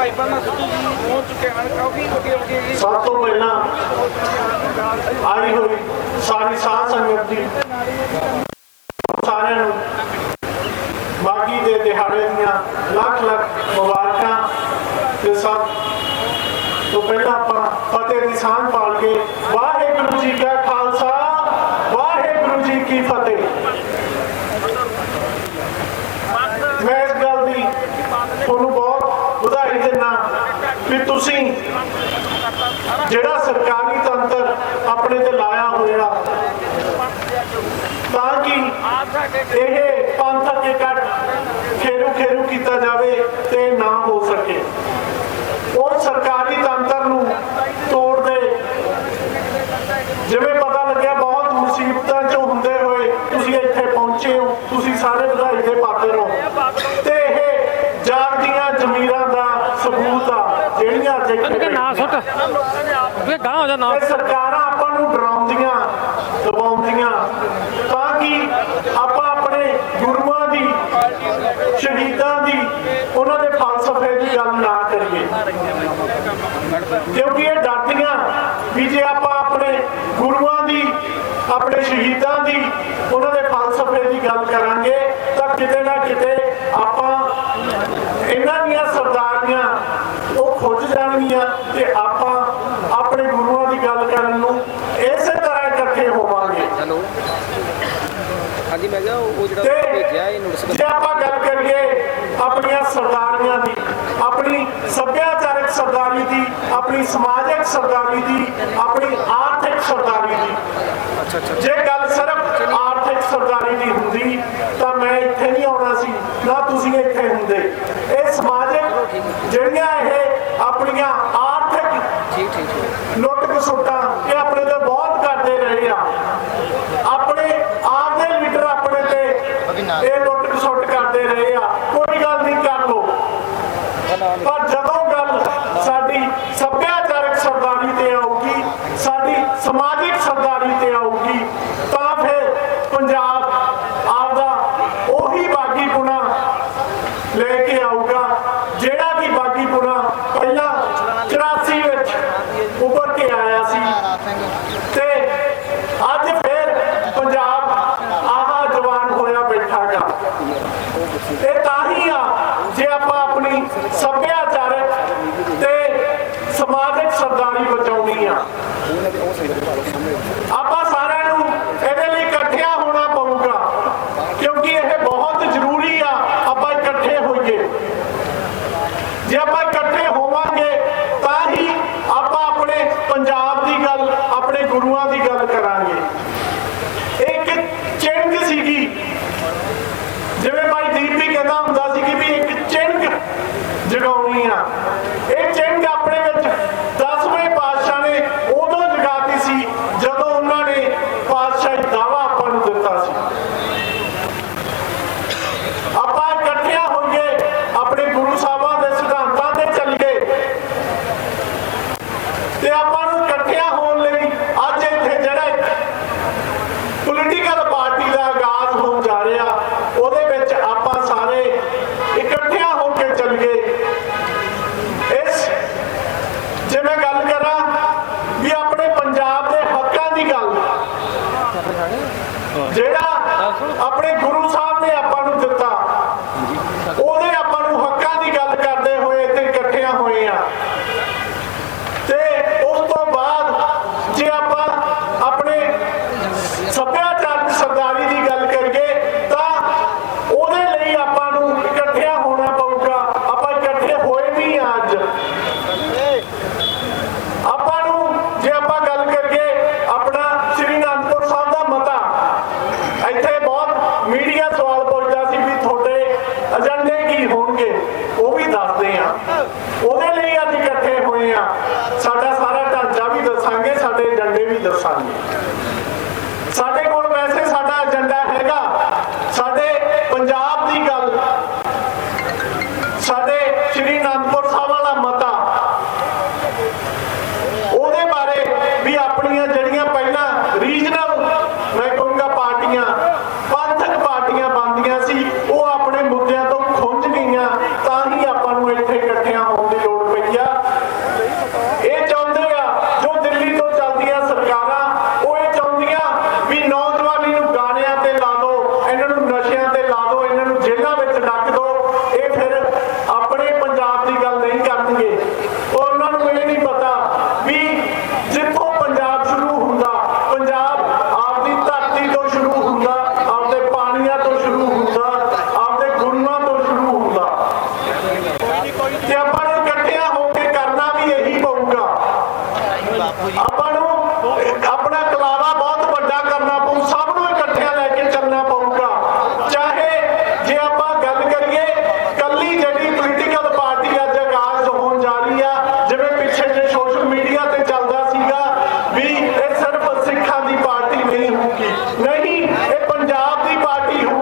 ਪਾਈਪਾਂ ਨਾਲ ਸਿੱਧੂ ਜੀ ਪਹੁੰਚ ਚੁੱਕੇ ਹਨ। ਕਾਫੀ ਵੱਡੀਆਂ ਵੱਡੀਆਂ ਜੀ। ਸਭ ਤੋਂ ਪਹਿਲਾਂ ਆਈ ਹੋਈ ਸਾਰੀ ਸਾਧ ਸੰਗਤ ਦੀ। ਸਾਰਿਆਂ ਨੂੰ ਬਾਗੀ ਦੇ ਦਿਹਾੜੇ ਦੀਆਂ ਲੱਖ ਲੱਖ ਮੁਬਾਰਕਾਂ ਤੇ ਸਭ ਤੋਂ ਪਹਿਲਾਂ ਆਪਾਂ ਫਤਿਹ ਦੀ ਸਾਂਝ ਪਾਲ ਕੇ ਵਾਹਿਗੁਰੂ ਜੀ ਕਾ ਖਾਲਸਾ, ਵਾਹਿਗੁਰੂ ਜੀ ਕੀ ਫਤਿਹ ਮੈਂ ਇਸ ਗੱਲ ਦੀ ਤੁਹਾਨੂੰ ਬਹੁਤ ਵਧਾਈ ਦਿੰਦਾ ਕਿ ਤੁਸੀਂ ਜਿਹੜਾ ਸਰਕਾਰੀ ਤੰਤਰ ਆਪਣੇ ਤੇ ਲਾਇਆ ਹੋਇਆ ਤਾਂ ਕਿ ਇਹ ਪੰਥਕ ਇਕੱਠ ਖੇਰੂ ਖੇਰੂ ਕੀਤਾ ਜਾਵੇ ਤੇ ਨਾ ਹੋ ਸਕੇ ਉਹ ਸਰਕਾਰੀ ਤੰਤਰ ਨੂੰ ਤੋੜ ਦੇ ਜਿਵੇਂ ਪਤਾ ਲੱਗਿਆ ਬਹੁਤ ਮੁਸੀਬਤਾਂ ਚੋਂ ਹੁੰਦੇ ਹੋਏ ਤੁਸੀਂ ਇੱਥੇ ਪਹੁੰਚੇ ਹੋ ਤੁਸੀਂ ਸਾਰੇ ਵਧਾਈ ਦੇ ਪਾਤਰ ਹੋ ਤੇ ਇਹ ਜਾਗਦੀਆਂ ਜ਼ਮੀਰਾਂ ਦਾ ਸਬੂਤ ਕਿ ਨਾ ਸੁੱਟ। ਵੇ ਗਾਂ ਹੋ ਜਾ ਨਾ ਸਰਕਾਰਾਂ ਆਪਾਂ ਨੂੰ ਡਰਾਉਂਦੀਆਂ ਦਬਾਉਂਦੀਆਂ। ਤਾਂ ਕਿ ਆਪਾਂ ਆਪਣੇ ਗੁਰੂਆਂ ਦੀ ਸ਼ਹੀਦਾਂ ਦੀ ਉਹਨਾਂ ਦੇ ਫਲਸਫੇ ਦੀ ਗੱਲ ਨਾ ਕਰੀਏ। ਕਿਉਂਕਿ ਇਹ ਡਰਦੀਆਂ ਵੀ ਜੇ ਆਪਾਂ ਆਪਣੇ ਗੁਰੂਆਂ ਦੀ ਆਪਣੇ ਸ਼ਹੀਦਾਂ ਦੀ ਉਹਨਾਂ ਦੇ ਫਲਸਫੇ ਦੀ ਗੱਲ ਕਰਾਂਗੇ ਤਾਂ ਕਿਤੇ ਨਾ ਕਿਤੇ ਆਪਾਂ ਇਹਨਾਂ ਖੁੱਜ ਜਾਣਗੀਆਂ ਤੇ ਆਪਾਂ ਆਪਣੇ ਗੁਰੂਆਂ ਦੀ ਗੱਲ ਕਰਨ ਨੂੰ ਇਸੇ ਤਰ੍ਹਾਂ ਇਕੱਠੇ ਹੋਵਾਂਗੇ। ਹੈਲੋ। ਹਾਂਜੀ ਮੈਂ ਕਿਹਾ ਉਹ ਜਿਹੜਾ ਭੇਜਿਆ ਇਹ ਨੋਟਿਸ ਜੇ ਆਪਾਂ ਗੱਲ ਕਰੀਏ ਆਪਣੀਆਂ ਸਰਦਾਰੀਆਂ ਦੀ ਆਪਣੀ ਸੱਭਿਆਚਾਰਕ ਸਰਦਾਰੀ ਦੀ ਆਪਣੀ ਸਮਾਜਿਕ ਸਰਦਾਰੀ ਦੀ ਆਪਣੀ ਆਰਥਿਕ ਸਰਦਾਰੀ ਦੀ। ਅੱਛਾ ਅੱਛਾ। ਜੇ ਗੱਲ ਸਿਰਫ ਆਰਥਿਕ ਸਰਦਾਰੀ ਦੀ ਹੁੰਦੀ, ਤਾਂ ਮੈਂ ਇੱਥੇ ਨਹੀਂ ਆਉਣਾ ਸੀ, ਨਾ ਤੁਸੀਂ ਇੱਥੇ ਹੁੰਦੇ। ਇਹ ਸਮਾਜਿਕ ਜਿਹੜੀਆਂ ਇਹ ਆਪਣੀਆਂ ਆਰਥਿਕ ਲੁੱਟ ਖਸੁੱਟਾਂ ਇਹ ਆਪਣੇ ਤੇ ਬਹੁਤ ਕਰਦੇ ਰਹੇ ਆ। ਆਪਣੇ ਆਪ ਦੇ ਲੀਡਰ ਆਪਣੇ ਤੇ ਇਹ ਲੁੱਟ ਖਸੁੱਟ ਕਰਦੇ ਰਹੇ ਆ। ਕੋਈ ਗੱਲ ਨਹੀਂ ਕਰ ਲੋ ਪਰ ਜਦੋਂ ਗੱਲ ਸਾਡੀ ਸੱਭਿਆਚਾਰਕ ਸਰਦਾਰੀ ਤੇ ਆਊਗੀ, ਸਾਡੀ ਸਮਾਜਿਕ ਸਰਦਾਰੀ ਤੇ ਆਊਗੀ ਤਾਂ ਫਿਰ ਪੰਜਾਬ ਆਪਦਾ ਉਹੀ ਬਾਗੀਪੁਣਾ ਲੈ ਕੇ ਆਊਗਾ ਜਿਹੜਾ ਕਿ ਬਾਗੀਪੁਣਾ ਪਹਿਲਾਂ 84 ਵਿੱਚ ਉੱਭਰ ਕੇ ਆਇਆ ਸੀ ਤੇ ਅੱਜ ਫਿਰ ਪੰਜਾਬ ਆਹਾ ਜਵਾਨ ਹੋਇਆ ਬੈਠਾਗਾ ਇਹ ਤਾਂ ਹੀ ਆ ਜੇ ਆਪਾਂ ਆਪਣੀ ਸੱਭਿਆਚਾਰਕ ਤੇ ਸਮਾਜਿਕ ਸਰਦਾਰੀ ਬਚਾਉਣੀ ਆ ਆਪਾਂ ਸਾਰਿਆਂ ਨੂੰ ਇਹਦੇ ਲਈ ਇਕੱਠਿਆਂ ਹੋਣਾ ਪਊਗਾ, ਕਿਉਂਕਿ ਇਹ ਬਹੁਤ ਜ਼ਰੂਰੀ ਆ, ਆਪਾਂ ਇਕੱਠੇ ਹੋਈਏ। ਜੇ ਆਪਾਂ ਇਕੱਠੇ ਹੋਵਾਂਗੇ, ਤਾਂ ਹੀ ਆਪਾਂ ਆਪਣੇ ਪੰਜਾਬ ਦੀ ਗੱਲ, ਆਪਣੇ ਗੁਰੂਆਂ ਦੀ ਗੱਲ ਕਰਾਂਗੇ ਇੱਕ ਚਿੰਗ ਸੀਗੀ ਜਿਵੇਂ ਭਾਈ ਦੀਪ ਵੀ ਕਹਿੰਦਾ ਹੁੰਦਾ ਸੀ ਕਿ ਵੀ ਇੱਕ ਚਿੰਗ ਜਗਾਉਣੀ ਆ ਇਹ ਚਿੰਗ ਆਪਣੇ ਵਿੱਚ 10ਵੇਂ ਪਾਤਸ਼ਾਹ ਨੇ ਉਦੋਂ ਜਗਾਤੀ ਸੀ ਜਦੋਂ ਉਹਨਾਂ ਨੇ ਪਾਤਸ਼ਾਹੀ ਦਾਵਾ ਆਪਾਂ ਨੂੰ ਦਿੱਤਾ ਸੀ ਆਪਾਂ ਇਕੱਠਿਆਂ ਹੋਈਏ ਆਪਣੇ ਗੁਰੂ ਸਾਹਿਬਾਂ ਦੇ ਸਿਧਾਂਤਾਂ ਤੇ ਚੱਲੀਏ ਤੇ ਆਪਾਂ ਨੂੰ ਇਕੱਠਿਆਂ ਹੋਣ ਲਈ ਅੱਜ ਇੱਥੇ ਜਿਹੜਾ ਪੋਲੀਟੀਕਲ ਪਾਰਟੀ ਦਾ ਆਗਾਜ਼ ਹੋਣ ਜਾ ਰਿਹਾ ਉਹਦੇ ਵਿੱਚ ਆਪਾਂ ਸਾਰੇ ਇਕੱਠਿਆਂ ਹੋ ਕੇ ਚੱਲੀਏ ਇਸ ਜੇ ਮੈਂ ਗੱਲ ਕਰਾਂ ਵੀ ਆਪਣੇ ਪੰਜਾਬ ਦੇ ਹੱਕਾਂ ਦੀ ਗੱਲ ਜਿਹੜਾ ਆਪਣੇ ਗੁਰੂ ਸਾਹਿਬ ਨੇ ਆਪਾਂ ਨੂੰ ਦਿੱਤਾ ਉਹਦੇ ਆਪਾਂ ਨੂੰ ਹੱਕਾਂ ਦੀ ਗੱਲ ਕਰਦੇ ਹੋਏ ਇੱਥੇ ਇਕੱਠਿਆਂ ਹੋਏ ਆ।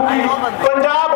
पंजाब